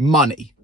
Money.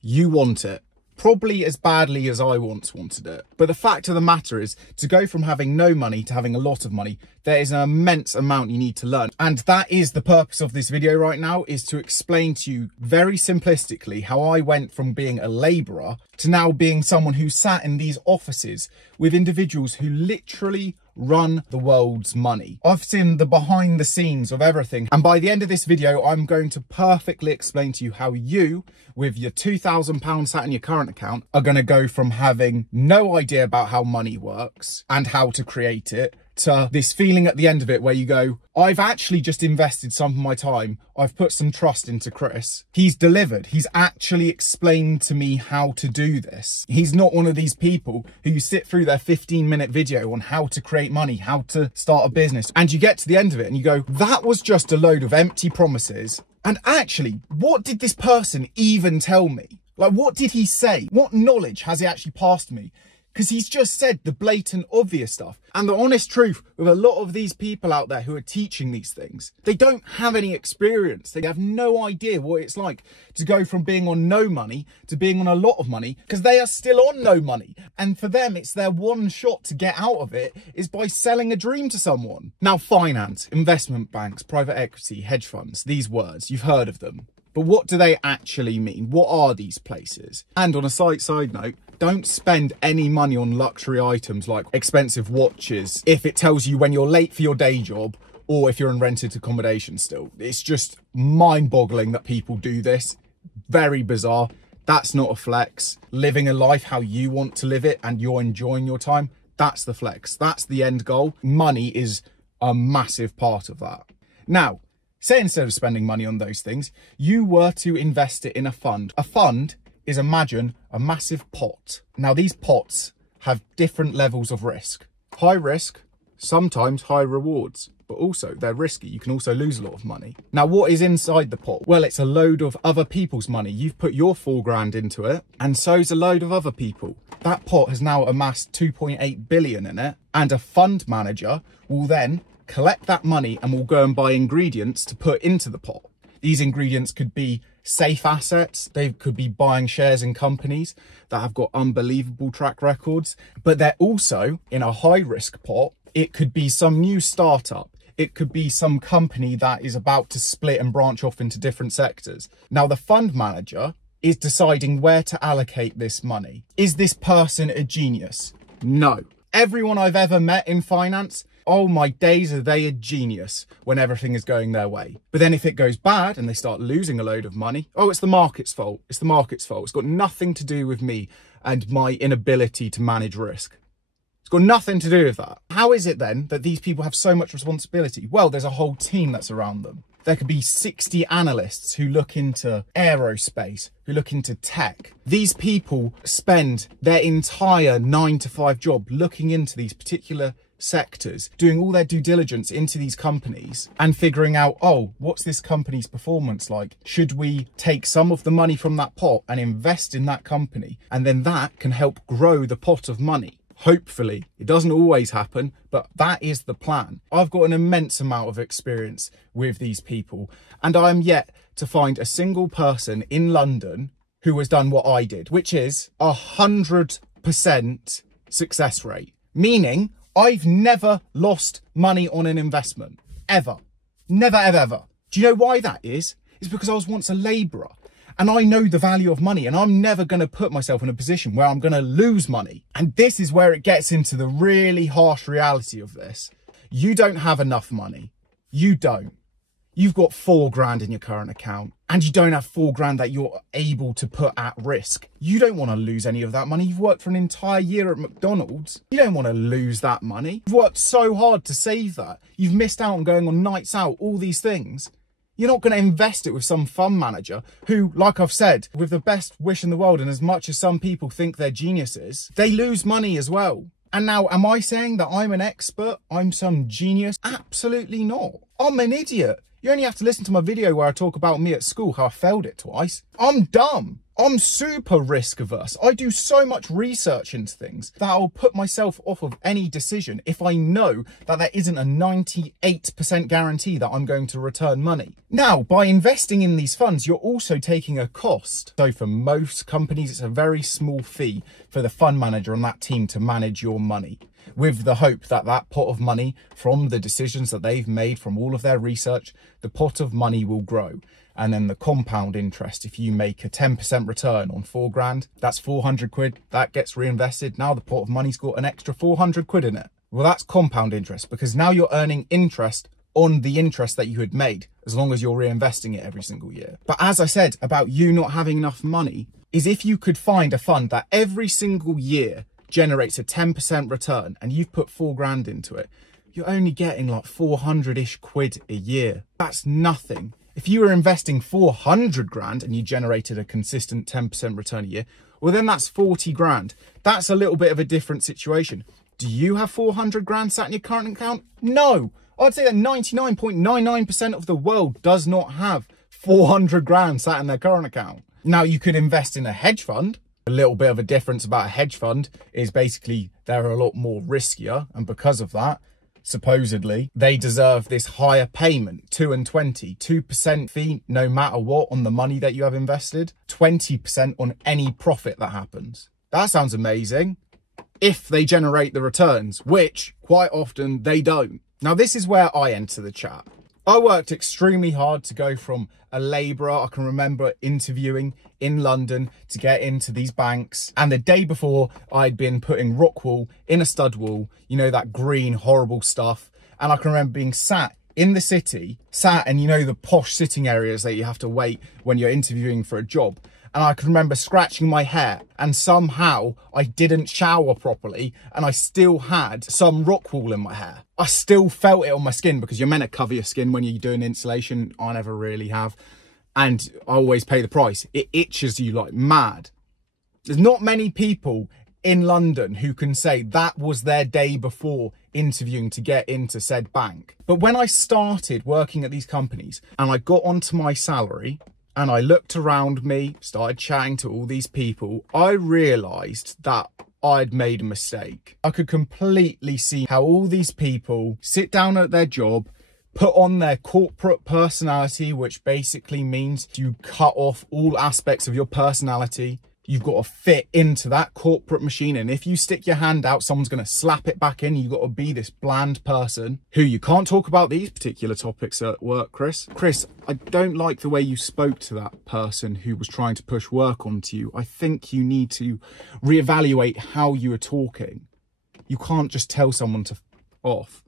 You want it. Probably as badly as I once wanted it. But the fact of the matter is, to go from having no money to having a lot of money, there is an immense amount you need to learn. And that is the purpose of this video right now, is to explain to you very simplistically how I went from being a labourer to now being someone who sat in these offices with individuals who literally run the world's money. I've seen the behind the scenes of everything. And by the end of this video, I'm going to perfectly explain to you how you, with your £2,000 sat in your current account, are going to go from having no idea about how money works and how to create it to this feeling at the end of it where you go, I've actually just invested some of my time. I've put some trust into Chris. He's delivered. He's actually explained to me how to do this. He's not one of these people who you sit through their 15-minute video on how to create money, how to start a business, and you get to the end of it and you go, that was just a load of empty promises. And actually, what did this person even tell me? Like, what did he say? What knowledge has he actually passed me? Because he's just said the blatant obvious stuff. And the honest truth with a lot of these people out there who are teaching these things, they don't have any experience. They have no idea what it's like to go from being on no money to being on a lot of money, because they are still on no money. And for them, it's their one shot to get out of it is by selling a dream to someone. Now, finance, investment banks, private equity, hedge funds, these words, you've heard of them. But what do they actually mean? What are these places? And on a side note, don't spend any money on luxury items like expensive watches if it tells you when you're late for your day job or if you're in rented accommodation still. It's just mind-boggling that people do this. Very bizarre. That's not a flex. Living a life how you want to live it and you're enjoying your time, that's the flex. That's the end goal. Money is a massive part of that. Now, say instead of spending money on those things, you were to invest it in a fund. A fund is, imagine, a massive pot. Now, these pots have different levels of risk. High risk, sometimes high rewards, but also they're risky. You can also lose a lot of money. Now, what is inside the pot? Well, it's a load of other people's money. You've put your 4 grand into it, and so's a load of other people. That pot has now amassed 2.8 billion in it, and a fund manager will then collect that money and will go and buy ingredients to put into the pot. These ingredients could be safe assets. They could be buying shares in companies that have got unbelievable track records, but they're also in a high risk pot. It could be some new startup. It could be some company that is about to split and branch off into different sectors. Now, the fund manager is deciding where to allocate this money. Is this person a genius? No. Everyone I've ever met in finance, oh my days, are they a genius when everything is going their way. But then if it goes bad and they start losing a load of money, oh, it's the market's fault. It's the market's fault. It's got nothing to do with me and my inability to manage risk. It's got nothing to do with that. How is it then that these people have so much responsibility? Well, there's a whole team that's around them. There could be 60 analysts who look into aerospace, who look into tech. These people spend their entire 9-to-5 job looking into these particular sectors, doing all their due diligence into these companies and figuring out, oh, what's this company's performance like? Should we take some of the money from that pot and invest in that company? And then that can help grow the pot of money. Hopefully. It doesn't always happen, but that is the plan. I've got an immense amount of experience with these people, and I am yet to find a single person in London who has done what I did, which is 100% success rate. Meaning, I've never lost money on an investment. Ever. Never, ever, ever. Do you know why that is? It's because I was once a labourer. And I know the value of money, and I'm never going to put myself in a position where I'm going to lose money. And this is where it gets into the really harsh reality of this. You don't have enough money. You don't. You've got 4 grand in your current account, and you don't have 4 grand that you're able to put at risk. You don't want to lose any of that money. You've worked for an entire year at McDonald's. You don't want to lose that money. You've worked so hard to save that. You've missed out on going on nights out, all these things. You're not going to invest it with some fund manager who, like I've said, with the best wish in the world, and as much as some people think they're geniuses, they lose money as well. And now, am I saying that I'm an expert? I'm some genius? Absolutely not. I'm an idiot. You only have to listen to my video where I talk about me at school, how I failed it twice. I'm dumb. I'm super risk averse. I do so much research into things that I'll put myself off of any decision if I know that there isn't a 98% guarantee that I'm going to return money. Now, by investing in these funds, you're also taking a cost. So for most companies, it's a very small fee for the fund manager on that team to manage your money, with the hope that that pot of money from the decisions that they've made from all of their research, the pot of money will grow. And then the compound interest, if you make a 10% return on 4 grand, that's 400 quid, that gets reinvested. Now the pot of money's got an extra 400 quid in it. Well, that's compound interest, because now you're earning interest on the interest that you had made, as long as you're reinvesting it every single year. But as I said about you not having enough money, is if you could find a fund that every single year generates a 10% return and you've put 4 grand into it, you're only getting like 400-ish quid a year. That's nothing. If you were investing 400 grand and you generated a consistent 10% return a year, well, then that's 40 grand. That's a little bit of a different situation. Do you have 400 grand sat in your current account? No. I'd say that 99.99% of the world does not have 400 grand sat in their current account. Now, you could invest in a hedge fund. A little bit of a difference about a hedge fund is basically they're a lot more riskier, and because of that, supposedly, they deserve this higher payment, 2 and 20, 2% fee no matter what on the money that you have invested, 20% on any profit that happens. That sounds amazing if they generate the returns, which quite often they don't. Now, this is where I enter the chat. I worked extremely hard to go from a labourer. I can remember interviewing in London to get into these banks. And the day before, I'd been putting rock wool in a stud wool, you know, that green, horrible stuff. And I can remember being sat in the city, and you know, the posh sitting areas that you have to wait when you're interviewing for a job. And I can remember scratching my hair, and somehow I didn't shower properly and I still had some rock wool in my hair. I still felt it on my skin, because you're meant to cover your skin when you're doing insulation. I never really have. And I always pay the price. It itches you like mad. There's not many people in London who can say that was their day before interviewing to get into said bank. But when I started working at these companies and I got onto my salary, and I looked around me, started chatting to all these people, I realised that I'd made a mistake. I could completely see how all these people sit down at their job, put on their corporate personality, which basically means you cut off all aspects of your personality. You've got to fit into that corporate machine. And if you stick your hand out, someone's going to slap it back in. You've got to be this bland person who you can't talk about these particular topics at work, Chris. Chris, I don't like the way you spoke to that person who was trying to push work onto you. I think you need to reevaluate how you are talking. You can't just tell someone to f off.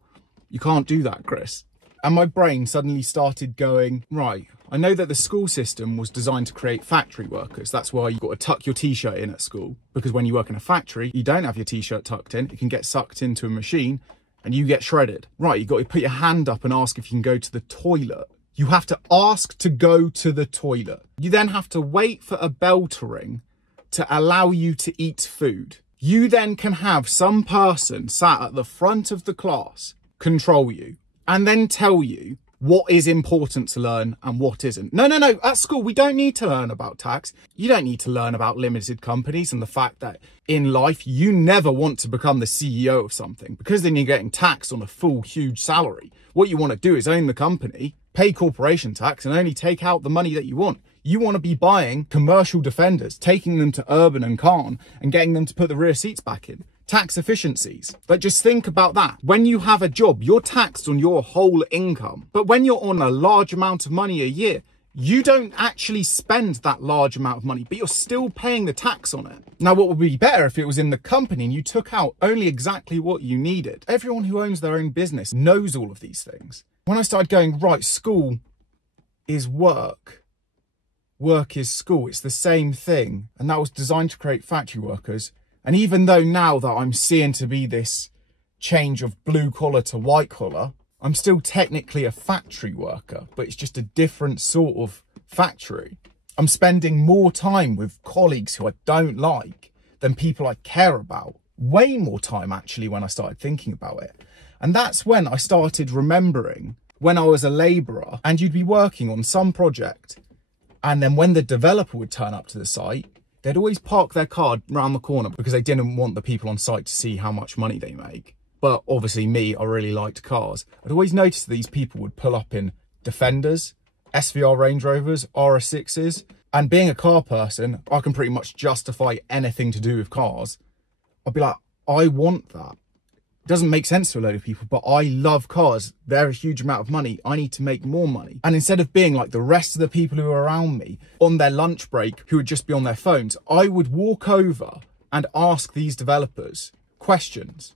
You can't do that, Chris. And my brain suddenly started going, right, I know that the school system was designed to create factory workers. That's why you've got to tuck your t-shirt in at school, because when you work in a factory, you don't have your t-shirt tucked in. It can get sucked into a machine and you get shredded. Right, you've got to put your hand up and ask if you can go to the toilet. You have to ask to go to the toilet. You then have to wait for a bell to ring to allow you to eat food. You then can have some person sat at the front of the class control you and then tell you what is important to learn and what isn't. No, at school, we don't need to learn about tax. You don't need to learn about limited companies and the fact that in life, you never want to become the CEO of something, because then you're getting taxed on a full, huge salary. What you want to do is own the company, pay corporation tax, and only take out the money that you want. You want to be buying commercial Defenders, taking them to Urban and Khan and getting them to put the rear seats back in. Tax efficiencies. But just think about that. When you have a job, you're taxed on your whole income. But when you're on a large amount of money a year, you don't actually spend that large amount of money, but you're still paying the tax on it. Now, what would be better if it was in the company and you took out only exactly what you needed? Everyone who owns their own business knows all of these things. When I started going, right, school is work. Work is school. It's the same thing. And that was designed to create factory workers. And even though now that I'm seeing to be this change of blue collar to white collar, I'm still technically a factory worker, but it's just a different sort of factory. I'm spending more time with colleagues who I don't like than people I care about. Way more time, actually, when I started thinking about it. And that's when I started remembering when I was a labourer and you'd be working on some project And then when the developer would turn up to the site, they'd always park their car around the corner because they didn't want the people on site to see how much money they make. But obviously me, I really liked cars. I'd always noticed that these people would pull up in Defenders, SVR Range Rovers, RS6s. And being a car person, I can pretty much justify anything to do with cars. I'd be like, I want that. It doesn't make sense to a load of people, but I love cars. They're a huge amount of money. I need to make more money. And instead of being like the rest of the people who are around me on their lunch break, who would just be on their phones, I would walk over and ask these developers questions.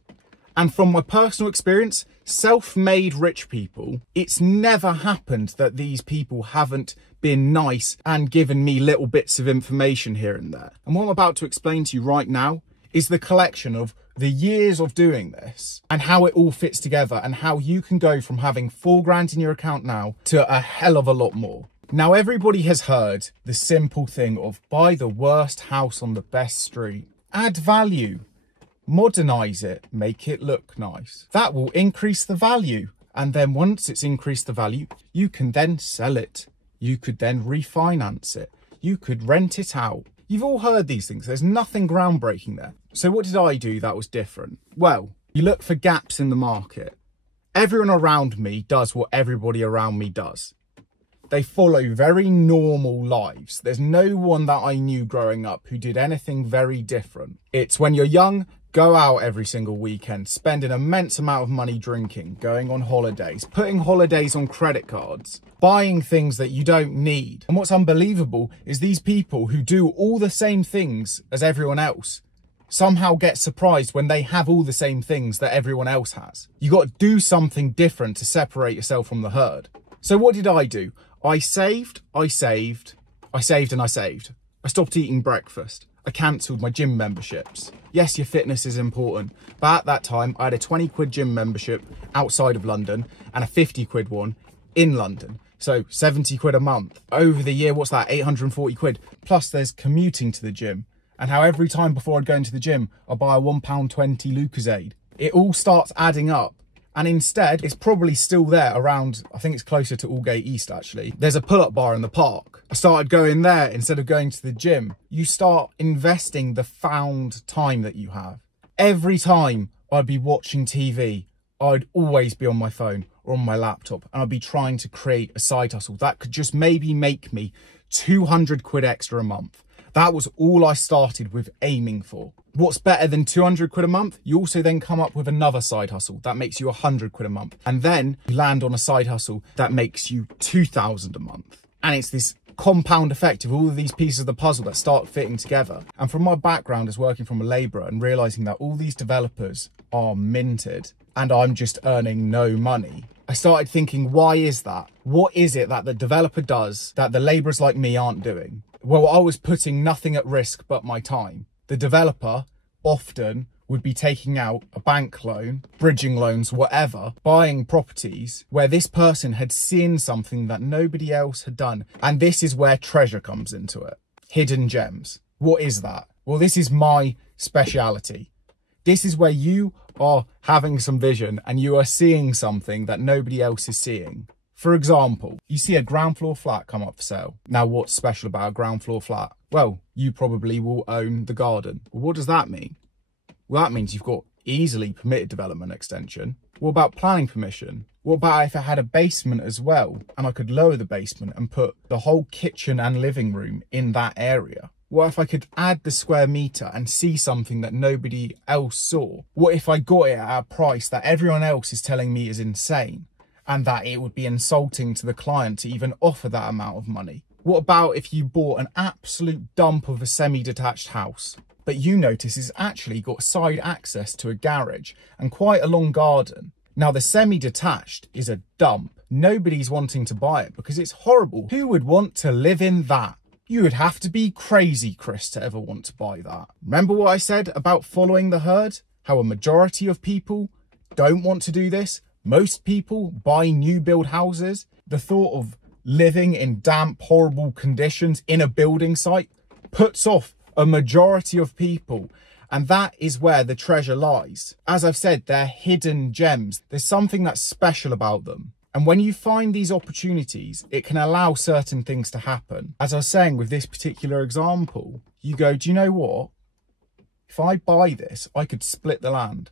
And from my personal experience, self-made rich people, it's never happened that these people haven't been nice and given me little bits of information here and there. And what I'm about to explain to you right now is the collection of the years of doing this and how it all fits together and how you can go from having £4 in your account now to a hell of a lot more. Now, everybody has heard the simple thing of buy the worst house on the best street, add value, modernize it, make it look nice. That will increase the value. And then once it's increased the value, you can then sell it. You could then refinance it. You could rent it out. You've all heard these things. There's nothing groundbreaking there. So what did I do that was different? Well, you look for gaps in the market. Everyone around me does what everybody around me does. They follow very normal lives. There's no one that I knew growing up who did anything very different. It's when you're young, go out every single weekend, spend an immense amount of money drinking, going on holidays, putting holidays on credit cards, buying things that you don't need. And what's unbelievable is these people who do all the same things as everyone else somehow get surprised when they have all the same things that everyone else has. You got to do something different to separate yourself from the herd. So what did I do? I saved. I stopped eating breakfast. I cancelled my gym memberships. Yes, your fitness is important, but at that time I had a 20 quid gym membership outside of London and a 50 quid one in London. So 70 quid a month. Over the year, what's that? 840 quid. Plus there's commuting to the gym and how every time before I'd go into the gym, I'd buy a £1.20 Lucozade. It all starts adding up. And instead, it's probably still there around, I think it's closer to Aldgate East actually. There's a pull-up bar in the park. I started going there instead of going to the gym. You start investing the found time that you have. Every time I'd be watching TV, I'd always be on my phone or on my laptop and I'd be trying to create a side hustle that could just maybe make me 200 quid extra a month. That was all I started with aiming for. What's better than 200 quid a month? You also then come up with another side hustle that makes you 100 quid a month. And then you land on a side hustle that makes you 2,000 a month. And it's this compound effect of all of these pieces of the puzzle that start fitting together. And from my background as working from a labourer and realising that all these developers are minted and I'm just earning no money, I started thinking, why is that? What is it that the developer does that the labourers like me aren't doing? Well, I was putting nothing at risk but my time. The developer often would be taking out a bank loan, bridging loans, whatever, buying properties where this person had seen something that nobody else had done. And this is where treasure comes into it. Hidden gems. What is that? Well, this is my speciality. This is where you are having some vision and you are seeing something that nobody else is seeing. For example, you see a ground floor flat come up for sale. Now, what's special about a ground floor flat? Well, you probably will own the garden. Well, what does that mean? Well, that means you've got easily permitted development extension. What about planning permission? What about if it had a basement as well and I could lower the basement and put the whole kitchen and living room in that area? What if I could add the square meter and see something that nobody else saw? What if I got it at a price that everyone else is telling me is insane? And that it would be insulting to the client to even offer that amount of money? What about if you bought an absolute dump of a semi-detached house, but you notice it's actually got side access to a garage and quite a long garden? Now the semi-detached is a dump. Nobody's wanting to buy it because it's horrible. Who would want to live in that? You would have to be crazy, Chris, to ever want to buy that. Remember what I said about following the herd? How a majority of people don't want to do this? Most people buy new build houses. The thought of living in damp, horrible conditions in a building site puts off a majority of people. And that is where the treasure lies. As I've said, they're hidden gems. There's something that's special about them. And when you find these opportunities, it can allow certain things to happen. As I was saying with this particular example, you go, do you know what? If I buy this, I could split the land.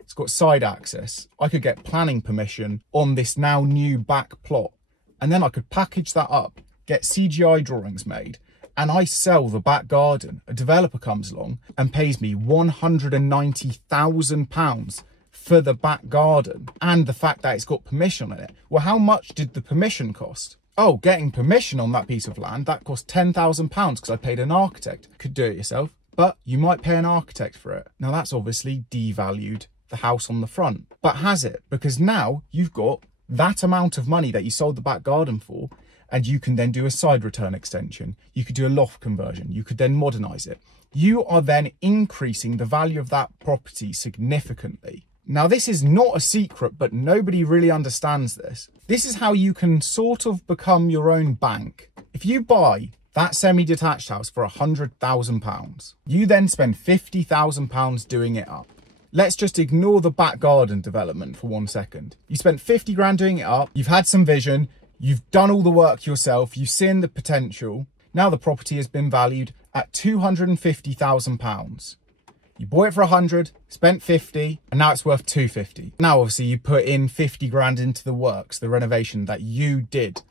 It's got side access. I could get planning permission on this now new back plot. And then I could package that up, get CGI drawings made, and I sell the back garden. A developer comes along and pays me £190,000 for the back garden and the fact that it's got permission on it. Well, how much did the permission cost? Oh, getting permission on that piece of land, that cost £10,000 because I paid an architect. Could do it yourself, but you might pay an architect for it. Now that's obviously devalued the house on the front, but has it? Because now you've got that amount of money that you sold the back garden for, and you can then do a side return extension. You could do a loft conversion. You could then modernize it. You are then increasing the value of that property significantly. Now, this is not a secret, but nobody really understands this. This is how you can sort of become your own bank. If you buy that semi-detached house for £100,000, you then spend £50,000 doing it up. Let's just ignore the back garden development for 1 second. You spent 50 grand doing it up. You've had some vision. You've done all the work yourself. You've seen the potential. Now the property has been valued at £250,000. You bought it for 100, spent 50, and now it's worth 250. Now, obviously, you put in 50 grand into the works, the renovation that you did.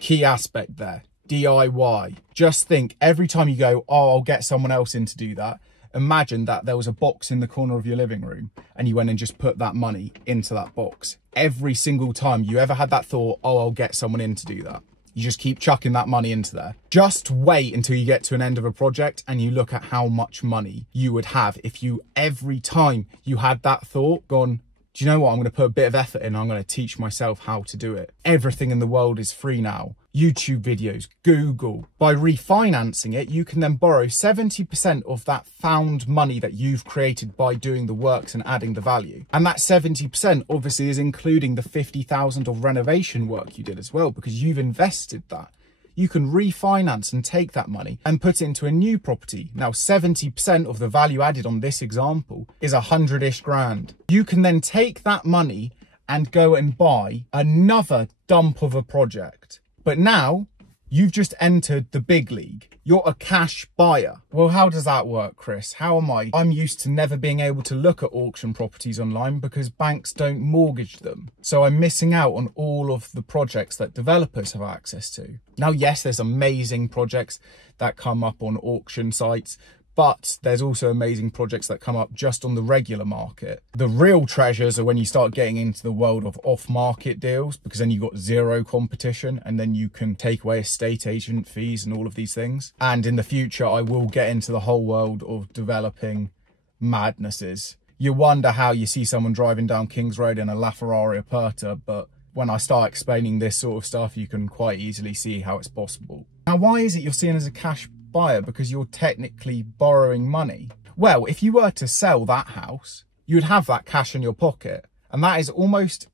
Key aspect there, DIY. Just think every time you go, oh, I'll get someone else in to do that. Imagine that there was a box in the corner of your living room and you went and just put that money into that box. Every single time you ever had that thought, oh, I'll get someone in to do that. You just keep chucking that money into there. Just wait until you get to an end of a project and you look at how much money you would have if you, every time you had that thought, gone, do you know what? I'm going to put a bit of effort in. I'm going to teach myself how to do it. Everything in the world is free now. YouTube videos, Google. By refinancing it, you can then borrow 70% of that found money that you've created by doing the works and adding the value. And that 70% obviously is including the 50,000 of renovation work you did as well, because you've invested that. You can refinance and take that money and put it into a new property. Now, 70% of the value added on this example is 100-ish grand. You can then take that money and go and buy another dump of a project. But now you've just entered the big league. You're a cash buyer. Well, how does that work, Chris? How am I? I'm used to never being able to look at auction properties online because banks don't mortgage them. So I'm missing out on all of the projects that developers have access to. Now, yes, there's amazing projects that come up on auction sites, but there's also amazing projects that come up just on the regular market. The real treasures are when you start getting into the world of off-market deals, because then you've got zero competition and then you can take away estate agent fees and all of these things. And in the future, I will get into the whole world of developing madnesses. You wonder how you see someone driving down King's Road in a LaFerrari Aperta, but when I start explaining this sort of stuff, you can quite easily see how it's possible. Now, why is it you're seen as a cash buyer? Because you're technically borrowing money. Well, if you were to sell that house, you'd have that cash in your pocket. And that is almost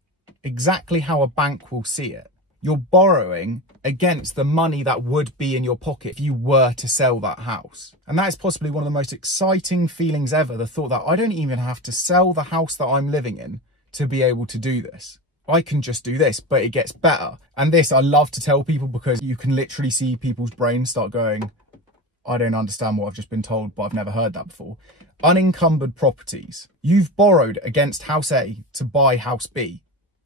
exactly how a bank will see it. You're borrowing against the money that would be in your pocket if you were to sell that house. And that is possibly one of the most exciting feelings ever, the thought that I don't even have to sell the house that I'm living in to be able to do this. I can just do this, but it gets better. And this I love to tell people because you can literally see people's brains start going, I don't understand what I've just been told, but I've never heard that before. Unencumbered properties. You've borrowed against house A to buy house B.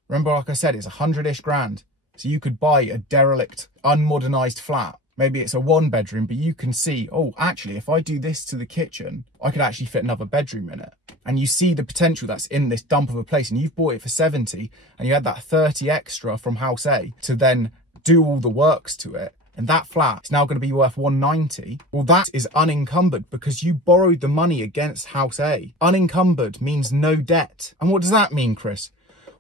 Remember, like I said, it's 100-ish grand. So you could buy a derelict, unmodernized flat. Maybe it's a 1-bedroom, but you can see, oh, actually, if I do this to the kitchen, I could actually fit another bedroom in it. And you see the potential that's in this dump of a place, and you've bought it for 70, and you had that 30 extra from house A to then do all the works to it. And that flat is now going to be worth 190. Well, that is unencumbered because you borrowed the money against house A. Unencumbered means no debt. And what does that mean, Chris?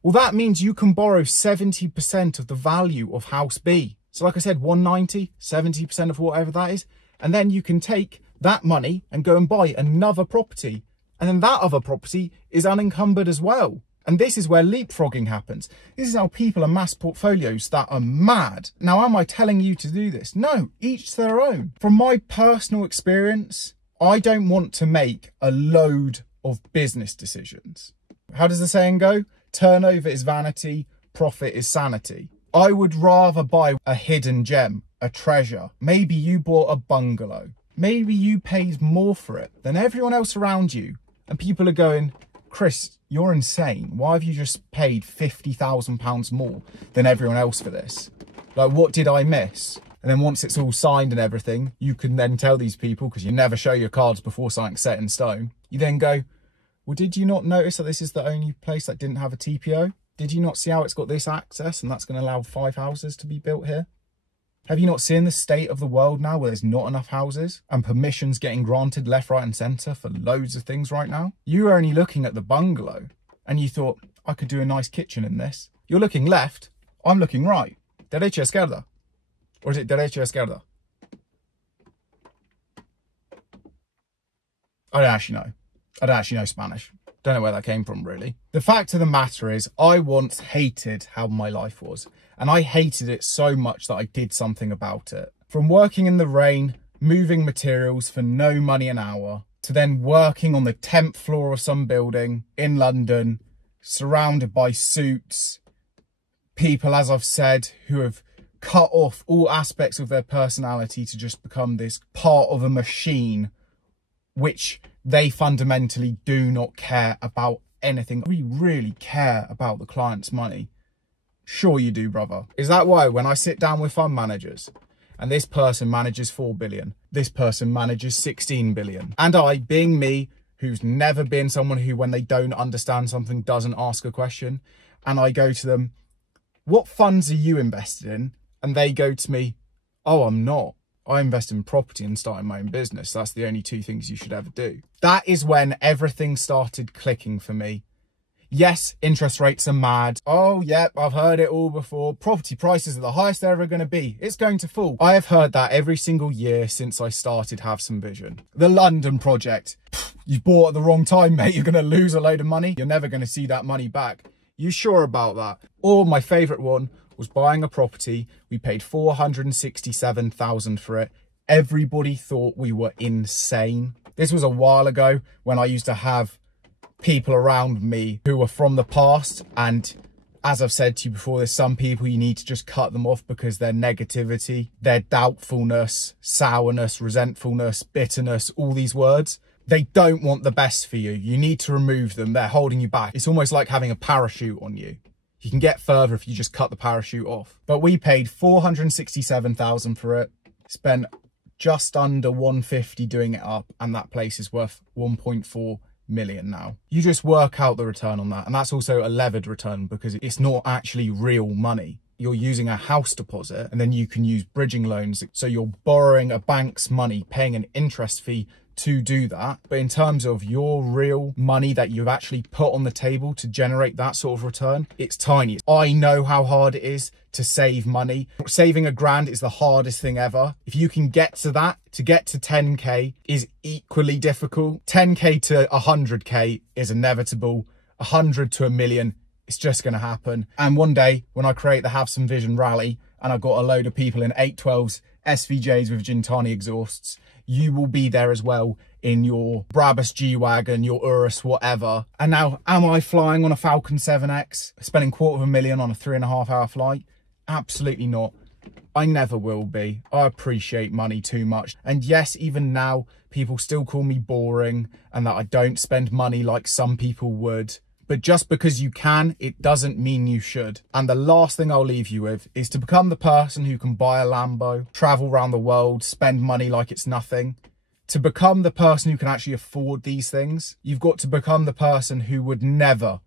Well, that means you can borrow 70% of the value of house B. So like I said, 190, 70% of whatever that is. And then you can take that money and go and buy another property. And then that other property is unencumbered as well. And this is where leapfrogging happens. This is how people amass portfolios that are mad. Now, am I telling you to do this? No, each to their own. From my personal experience, I don't want to make a load of business decisions. How does the saying go? Turnover is vanity, profit is sanity. I would rather buy a hidden gem, a treasure. Maybe you bought a bungalow. Maybe you paid more for it than everyone else around you. And people are going, Chris, you're insane. Why have you just paid £50,000 more than everyone else for this? Like, what did I miss? And then once it's all signed and everything, you can then tell these people, because you never show your cards before something's set in stone. You then go, well, did you not notice that this is the only place that didn't have a TPO? Did you not see how it's got this access and that's going to allow 5 houses to be built here? Have you not seen the state of the world now where there's not enough houses and permissions getting granted left, right and centre for loads of things right now? You were only looking at the bungalow and you thought, I could do a nice kitchen in this. You're looking left, I'm looking right. Derecha, izquierda. Or is it derecha, izquierda? I don't actually know. I don't actually know Spanish. Don't know where that came from, really. The fact of the matter is, I once hated how my life was. And I hated it so much that I did something about it. From working in the rain, moving materials for no money an hour, to then working on the 10th floor of some building in London, surrounded by suits, people, as I've said, who have cut off all aspects of their personality to just become this part of a machine, which they fundamentally do not care about anything. We really care about the client's money. Sure you do, brother. Is that why when I sit down with fund managers and this person manages 4 billion, this person manages 16 billion, and I, being me, who's never been someone who, when they don't understand something, doesn't ask a question, and I go to them, what funds are you invested in? And they go to me, oh, I'm not. I invest in property and starting my own business. That's the only 2 things you should ever do. That is when everything started clicking for me. Yes, interest rates are mad. Oh, yep, I've heard it all before. Property prices are the highest they're ever going to be. It's going to fall. I have heard that every single year since I started Havesomevision. The London project. You bought at the wrong time, mate. You're going to lose a load of money. You're never going to see that money back. You sure about that? Or my favourite one was buying a property. We paid 467,000 for it. Everybody thought we were insane. This was a while ago when I used to have people around me who were from the past, and as I've said to you before, there's some people you need to just cut them off because their negativity, their doubtfulness, sourness, resentfulness, bitterness, all these words, they don't want the best for you. You need to remove them. They're holding you back. It's almost like having a parachute on you. You can get further if you just cut the parachute off. But we paid 467,000 for it, spent just under 150 doing it up, and that place is worth 1.4 million now. You just work out the return on that, and that's also a levered return because it's not actually real money. You're using a house deposit, and then you can use bridging loans, so you're borrowing a bank's money, paying an interest fee to do that. But in terms of your real money that you've actually put on the table to generate that sort of return, it's tiny. I know how hard it is to save money. Saving £1,000 is the hardest thing ever. If you can get to that, to get to 10k is equally difficult. 10k to 100k is inevitable. 100 to 1 million, it's just going to happen. And one day when I create the Havesomevision rally and I've got a load of people in 812s, SVJs with Gintani exhausts, you will be there as well in your Brabus G-Wagon, your Urus, whatever. And now, am I flying on a Falcon 7X, spending $250,000 on a 3.5 hour flight? Absolutely not. I never will be. I appreciate money too much. And yes, even now, people still call me boring and that I don't spend money like some people would. But just because you can, it doesn't mean you should. And the last thing I'll leave you with is to become the person who can buy a Lambo, travel around the world, spend money like it's nothing. To become the person who can actually afford these things, you've got to become the person who would never,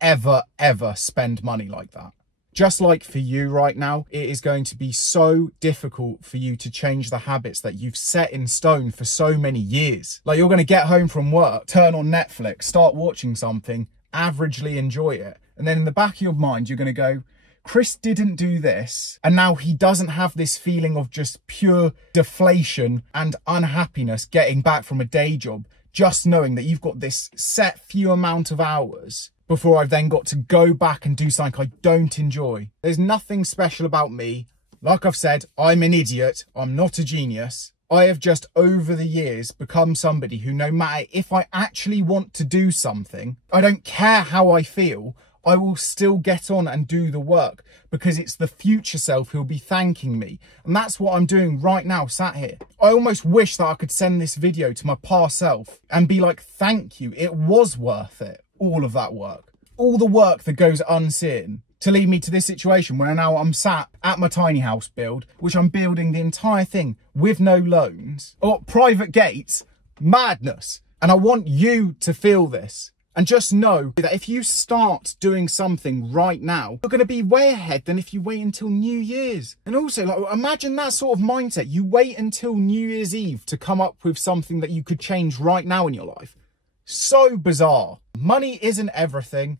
ever, ever spend money like that. Just like for you right now, it is going to be so difficult for you to change the habits that you've set in stone for so many years. Like, you're going to get home from work, turn on Netflix, start watching something, averagely enjoy it. And then in the back of your mind, you're going to go, Chris didn't do this. And now he doesn't have this feeling of just pure deflation and unhappiness getting back from a day job, just knowing that you've got this set few amount of hours before I've then got to go back and do something I don't enjoy. There's nothing special about me. Like I've said, I'm an idiot. I'm not a genius. I have just over the years become somebody who, no matter if I actually want to do something, I don't care how I feel, I will still get on and do the work because it's the future self who'll be thanking me. And that's what I'm doing right now, sat here. I almost wish that I could send this video to my past self and be like, thank you. It was worth it. All of that work. All the work that goes unseen to lead me to this situation where now I'm sat at my tiny house build, which I'm building the entire thing with no loans or private gates. Madness. And I want you to feel this. And just know that if you start doing something right now, you're going to be way ahead than if you wait until New Year's. And also, like, imagine that sort of mindset. You wait until New Year's Eve to come up with something that you could change right now in your life. So bizarre. Money isn't everything,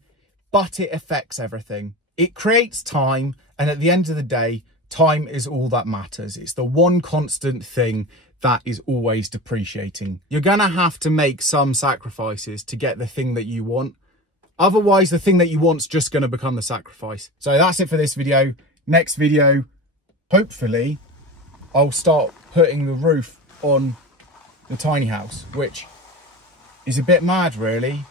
but it affects everything. It creates time. And at the end of the day, time is all that matters. It's the one constant thing that is always depreciating. You're gonna have to make some sacrifices to get the thing that you want. Otherwise, the thing that you want's just gonna become the sacrifice. So that's it for this video. Next video, hopefully, I'll start putting the roof on the tiny house, which is a bit mad, really.